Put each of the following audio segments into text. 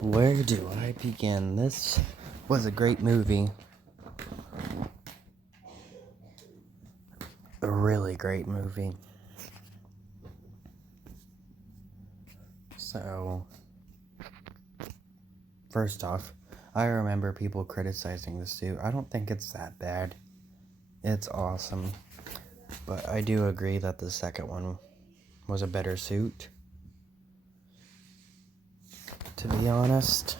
Where do I begin? This was a great movie. A really great movie. So, first off, I remember people criticizing the suit. I don't think it's that bad. It's awesome. But I do agree that the second one was a better suit. To be honest.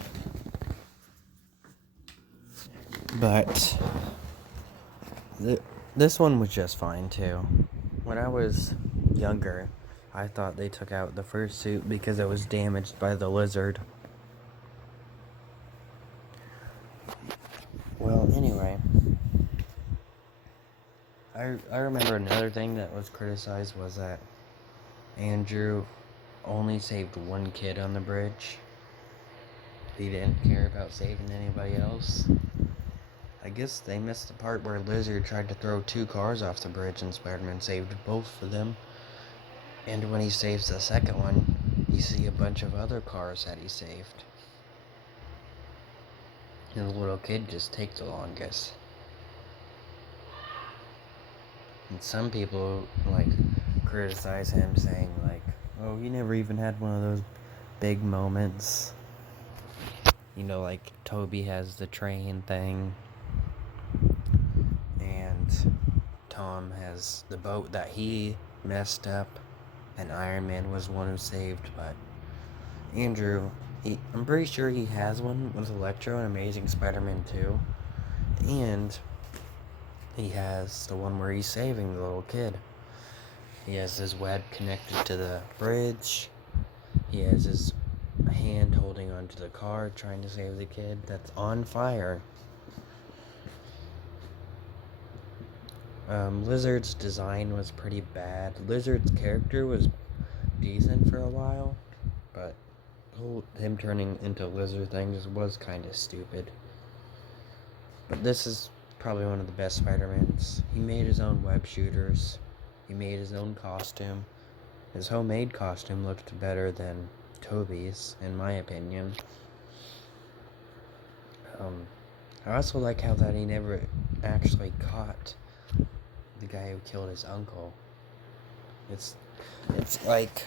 But this one was just fine too. When I was younger, I thought they took out the first suit because it was damaged by the lizard. Well, anyway, I remember another thing that was criticized was that Andrew only saved one kid on the bridge. He didn't care about saving anybody else. I guess they missed the part where Lizard tried to throw two cars off the bridge and Spider-Man saved both of them. And when he saves the second one, you see a bunch of other cars that he saved. And the little kid just takes the longest. And some people, criticize him, saying, oh, he never even had one of those big moments. You know, like, Toby has the train thing. And Tom has the boat that he messed up. And Iron Man was the one who saved, but Andrew, I'm pretty sure he has one with Electro and Amazing Spider-Man 2. And he has the one where he's saving the little kid. He has his web connected to the bridge. He has his hand holding onto the car trying to save the kid that's on fire. Lizard's design was pretty bad. Lizard's character was decent for a while, but him turning into lizard things was kind of stupid. But this is probably one of the best Spider-Mans. He made his own web shooters. He made his own costume. His homemade costume looked better than Toby's, in my opinion. I also like how that he never actually caught the guy who killed his uncle. It's like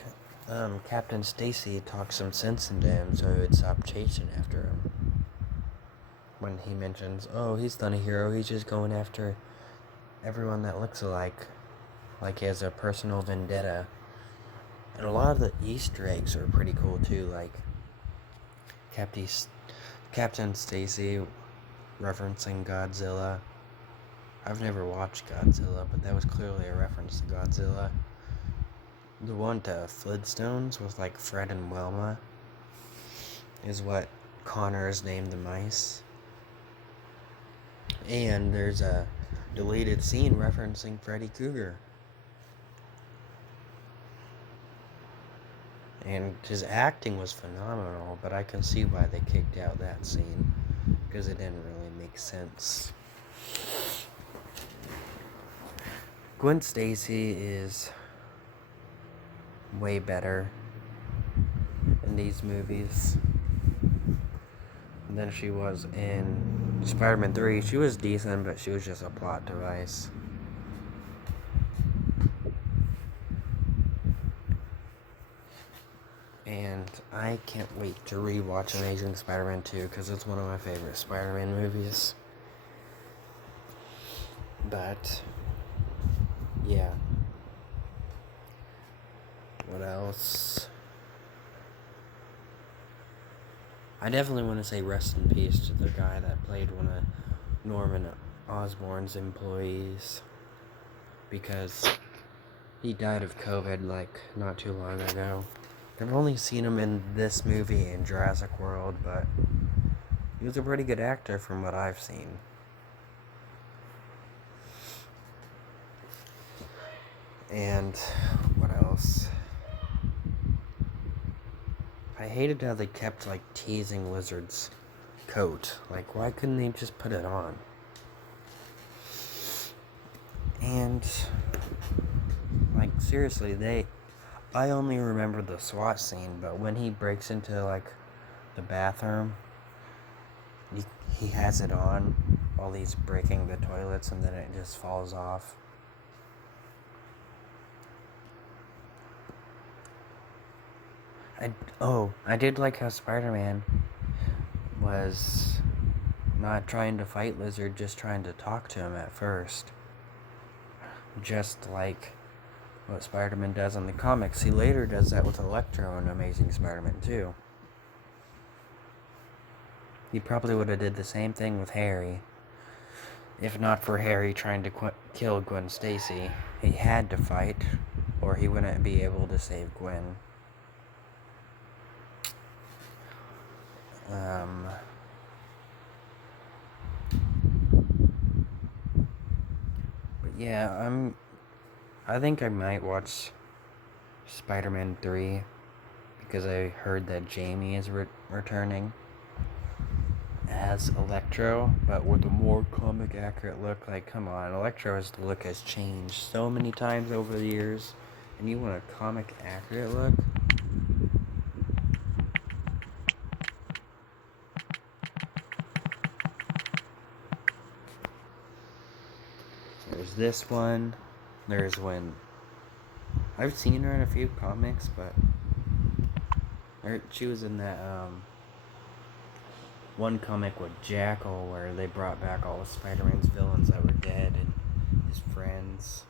Captain Stacy talked some sense into him so he would stop chasing after him. When he mentions, oh, he's not a hero, he's just going after everyone that looks alike. Like he has a personal vendetta. And a lot of the Easter eggs are pretty cool too, like Captain Stacy referencing Godzilla. I've never watched Godzilla, but that was clearly a reference to Godzilla. The one to Flintstones with like Fred and Wilma is what Connor has named the mice. And there's a deleted scene referencing Freddy Krueger. And his acting was phenomenal, but I can see why they kicked out that scene, because it didn't really make sense. Gwen Stacy is way better in these movies than she was in Spider-Man 3. She was decent, but she was just a plot device. And I can't wait to rewatch Amazing Spider-Man 2 because it's one of my favorite Spider-Man movies. But yeah. What else? I definitely want to say rest in peace to the guy that played one of Norman Osborn's employees, because he died of COVID not too long ago. I've only seen him in this movie and Jurassic World, but he was a pretty good actor from what I've seen. And what else? I hated how they kept teasing Lizard's coat. Why couldn't they just put it on? And seriously, I only remember the SWAT scene, but when he breaks into the bathroom. He has it on while he's breaking the toilets, and then it just falls off. I did like how Spider-Man was not trying to fight Lizard, just trying to talk to him at first. Just like what Spider-Man does in the comics. He later does that with Electro in Amazing Spider-Man 2. He probably would have did the same thing with Harry. If not for Harry trying to kill Gwen Stacy, he had to fight, or he wouldn't be able to save Gwen. But yeah, I think I might watch Spider-Man 3 because I heard that Jamie is returning as Electro, but with a more comic accurate look. Like, come on, Electro's look has changed so many times over the years, and you want a comic accurate look? There's this one. There's when I've seen her in a few comics, but she was in that one comic with Jackal where they brought back all of Spider-Man's villains that were dead and his friends.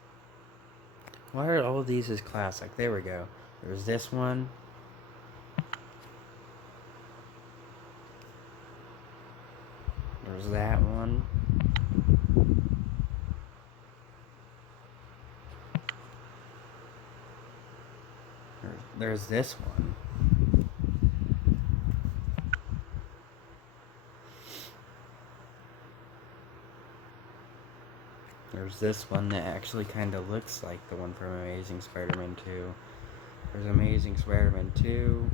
Why are all of these his classic? There we go. There's this one. There's that one. There's this one. There's this one that actually kind of looks like the one from Amazing Spider-Man 2. There's Amazing Spider-Man 2.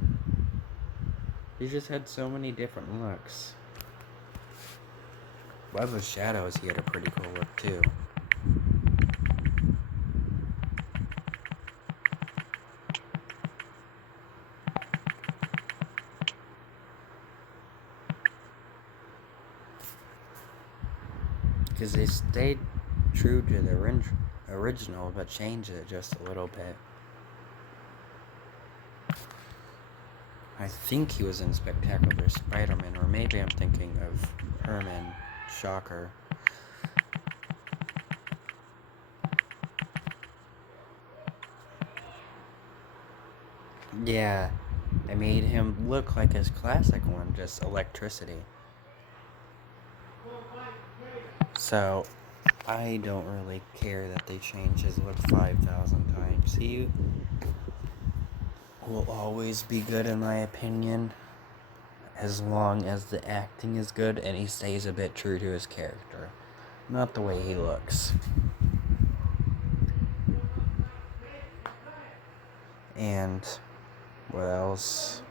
He just had so many different looks. Web of Shadows, he had a pretty cool look too. Because they stayed true to the original, but changed it just a little bit. I think he was in Spectacular Spider-Man, or maybe I'm thinking of Herman. Shocker. Yeah, I made him look like his classic one, just electricity. So, I don't really care that they changed his look 5,000 times. He will always be good in my opinion, as long as the acting is good and he stays a bit true to his character, not the way he looks. And what else?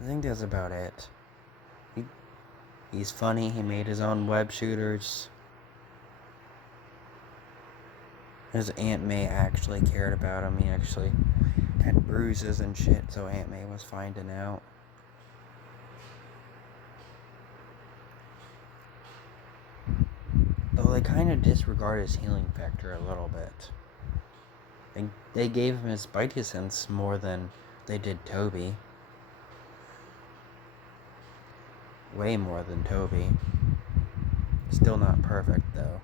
I think that's about it. He's funny. He made his own web shooters. His Aunt May actually cared about him. He actually had bruises and shit, so Aunt May was finding out. Though they kind of disregard his healing factor a little bit. They gave him his Spidey sense more than they did Toby. Way more than Toby. Still not perfect, though.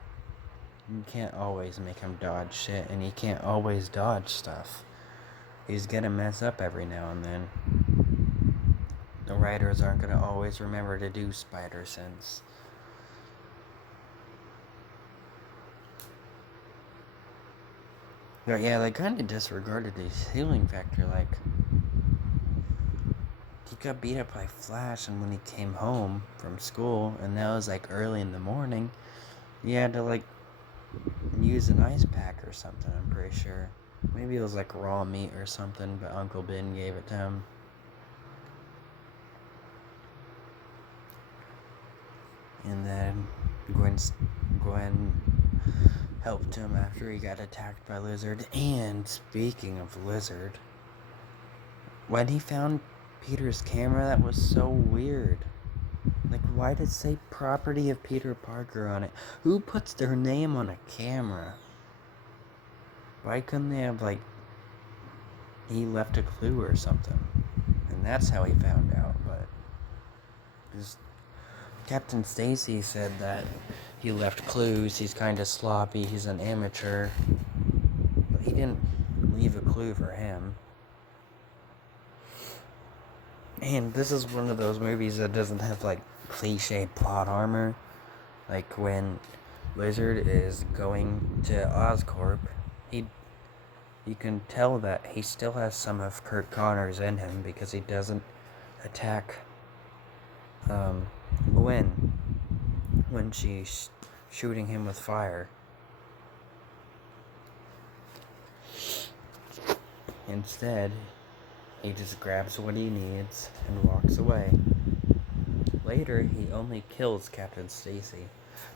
You can't always make him dodge shit, and he can't always dodge stuff. He's gonna mess up every now and then. The writers aren't gonna always remember to do spider sense. But yeah, they kind of disregarded his healing factor. Like, he got beat up by Flash, and when he came home from school, and that was like early in the morning, he had to like use an ice pack or something, I'm pretty sure. Maybe it was like raw meat or something, but Uncle Ben gave it to him. And then Gwen helped him after he got attacked by Lizard. And speaking of Lizard, when he found Peter's camera, that was so weird. Like, why did it say property of Peter Parker on it? Who puts their name on a camera? Why couldn't they have, like, he left a clue or something? And that's how he found out, but just Captain Stacy said that he left clues, he's kind of sloppy, he's an amateur, but he didn't leave a clue for him. And this is one of those movies that doesn't have, like, cliche plot armor. Like, when Lizard is going to Oscorp, you can tell that he still has some of Kurt Connor's in him because he doesn't attack Gwen when she's shooting him with fire. Instead, he just grabs what he needs and walks away. Later, he only kills Captain Stacy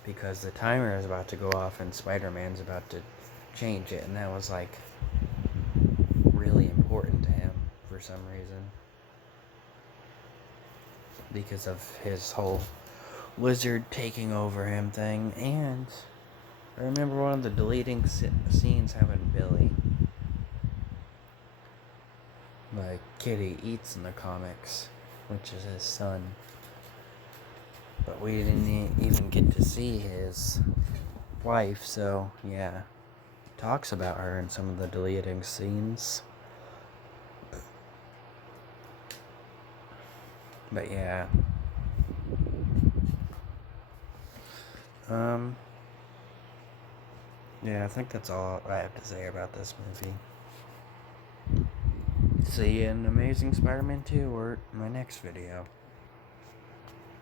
because the timer is about to go off and Spider-Man's about to change it, and that was, like, really important to him for some reason. Because of his whole Lizard taking over him thing. And I remember one of the deleting scenes having Billy, like Kitty Eats in the comics, which is his son. But we didn't even get to see his wife, so yeah. Talks about her in some of the deleting scenes. But yeah. Yeah, I think that's all I have to say about this movie. See you in Amazing Spider-Man 2 or my next video.